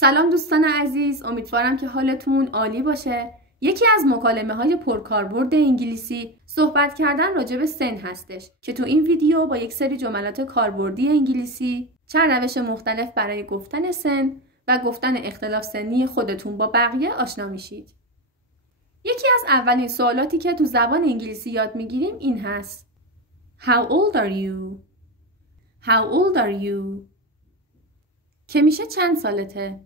سلام دوستان عزیز، امیدوارم که حالتون عالی باشه. یکی از مکالمه‌های پرکاربرد انگلیسی صحبت کردن راجع به سن هستش که تو این ویدیو با یک سری جملات کاربردی انگلیسی، چند روش مختلف برای گفتن سن و گفتن اختلاف سنی خودتون با بقیه آشنا میشید. یکی از اولین سوالاتی که تو زبان انگلیسی یاد میگیریم این هست: How old are you? How old are you? که میشه چند سالته؟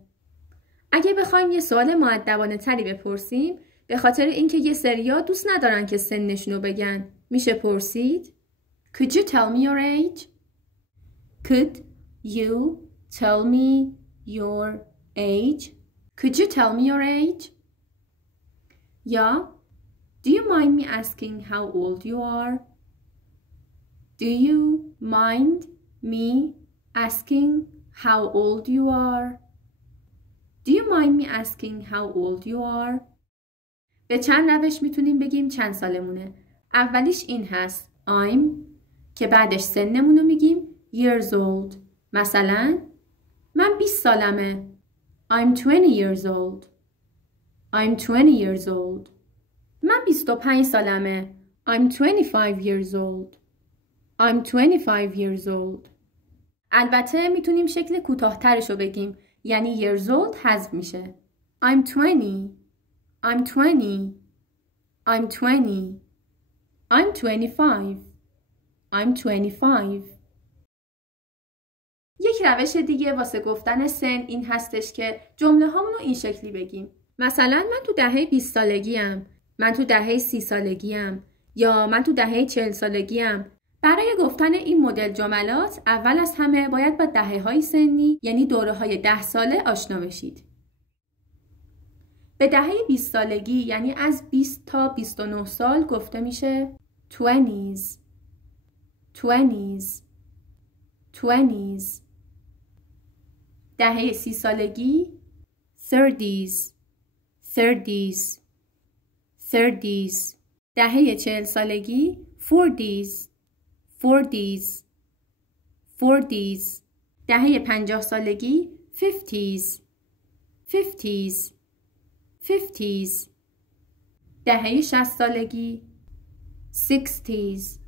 اگه بخوایم یه سوال مؤدبانه تری بپرسیم، به خاطر اینکه یه سریا دوست ندارن که سنشونو بگن، میشه پرسید Could you tell me your age? Could you tell me your age? Could you tell me your age? یا Do you mind me asking how old you are? Do you mind me asking how old you are? Do you mind me asking how old you are? به چند روش میتونیم بگیم چند سالمونه. اولیش این هست I'm که بعدش سنمونو میگیم years old. مثلا من 20 سالمه. I'm 20 years old. I'm 20 years old. من 25 سالمه. I'm 25 years old. I'm 25 years old. البته میتونیم شکل کوتاه‌ترش رو بگیم، یعنی years old حذف میشه. I'm 20. I'm 20. I'm 20. I'm 25. I'm 25. یک روش دیگه واسه گفتن سن این هستش که جمله هامونو این شکلی بگیم. مثلا من تو دهه 20 سالگیم، من تو دهه 30 سالگیم، یا من تو دهه 40 سالگیم. برای گفتن این مدل جملات اول از همه باید با دهه‌های سنی یعنی دوره‌های 10 ساله آشنا بشید. به دهه 20 سالگی یعنی از 20 تا 29 سال گفته میشه 20s. 20s. 20s. دهه 30 سالگی 30s. 30s. 30s. دهه 40 سالگی 40s. 40s. 40s. دهه 50 سالگی 50s. 50s. 50s. دهه 60 سالگی 60s.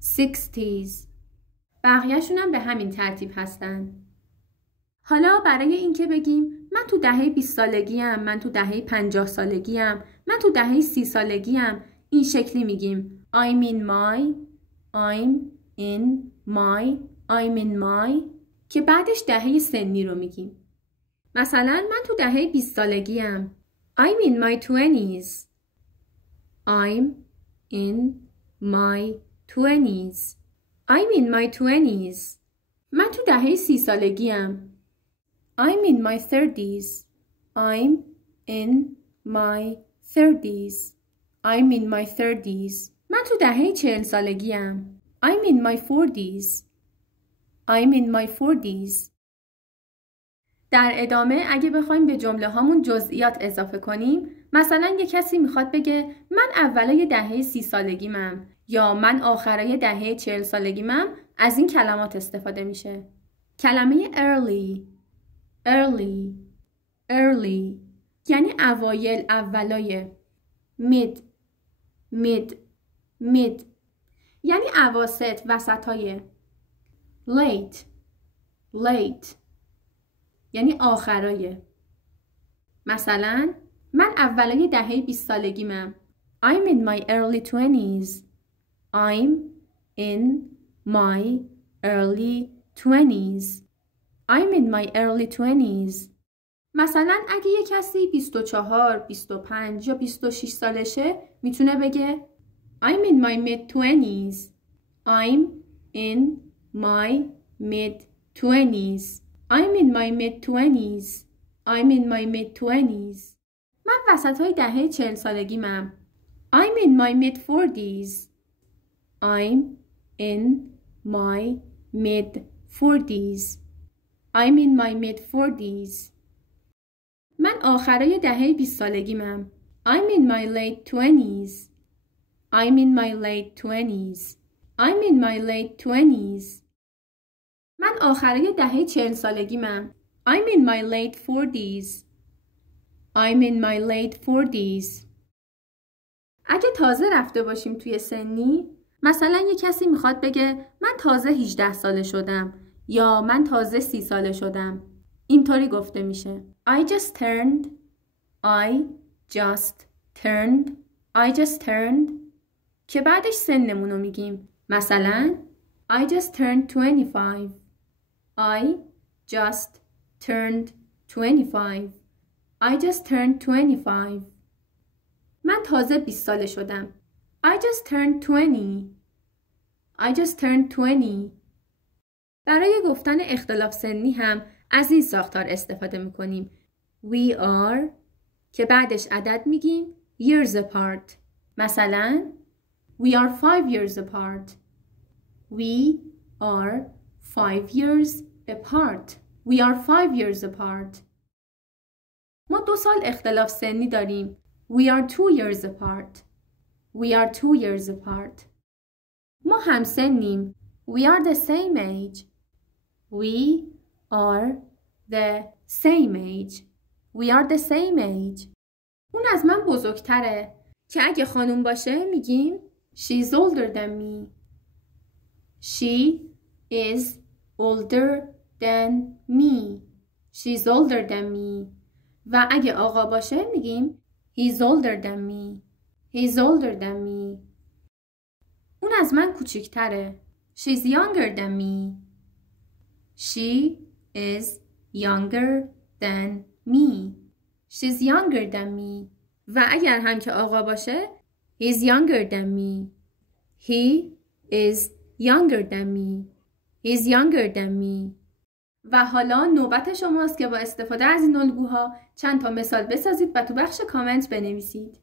60s. بقیه‌شون هم به همین ترتیب هستن. حالا برای اینکه بگیم من تو دهه 20 سالگیم، من تو دهه 50 سالگیم، من تو دهه 30 سالگیم، این شکلی میگیم I'm in my که بعدش دهه سنی رو میگیم. مثلا من تو دهه 20 سالگیم. I'm in my 20s. I'm in my 20s. I'm in my 20s. من تو دهه 30 سالگیم. I'm in my 30s. I'm in my 30s. I'm in my 30s. من تو دهه 40 سالگیم. I'm in my 40s. I'm in my 40s. در ادامه اگه بخوایم به جمله هامون جزئیات اضافه کنیم، مثلا یه کسی میخواد بگه من اولای دهه 30 سالگیمم یا من آخرای دهه 40 سالگیمم، از این کلمات استفاده میشه. کلمه early. early. early یعنی اوایل، اولای. mid. mid. mid یعنی اواسط، وسطای. late. late یعنی آخرای. مثلا من اولای دهه 20 سالگیمم. I'm in my early 20s. I'm in my early 20s. I'm in my early 20s. مثلا اگه یک کسی 24, 25 یا 26 سالشه میتونه بگه I'm in my mid-20s. I'm in my mid-20s. I'm in my mid-20s. I'm in my mid-20s. من وسطای دهه 40 سالگیمم. I'm in my mid-40s. I'm in my mid-40s. I'm in my mid-40s. من آخرای دهه 20 سالگیمم. I'm in my late 20s. I'm in my late 20s. I'm in my late 20s. من آخرای دهه 40 سالگیمم. I'm in my late 40s. I'm in my late 40s. اگه تازه رفته باشیم توی سنی، مثلا یه کسی میخواد بگه من تازه 18 ساله شدم یا من تازه 30 ساله شدم. اینطوری گفته میشه. I just turned. I just turned. I just turned. که بعدش سنمونو میگیم. مثلا I just turned 25. I just turned 25. I just turned 25. من تازه 20 ساله شدم. I just turned 20. I just turned 20. برای گفتن اختلاف سنی هم از این ساختار استفاده میکنیم. We are که بعدش عدد میگیم years apart. مثلا We are 5 years apart. We are 5 years apart. We are 5 years apart. ما 2 سال اختلاف سنی داریم. We are 2 years apart. We are 2 years apart. ما هم سنیم. We are the same age. We are the same age. We are the same age. اون از من بزرگتره که اگه خانوم باشه میگیم She's older than me. She is older than me. She's older than me. و اگه آقا باشه میگیم He's older than me. He's older than me. اون از من کوچیکتره. She's younger than me. She is younger than me. She's younger than me. و اگر هم که آقا باشه He's younger than me. He is younger than me. He's younger than me. و حالا نوبت شماست که با استفاده از این الگوها چند تا مثال بسازید و تو بخش کامنت بنویسید.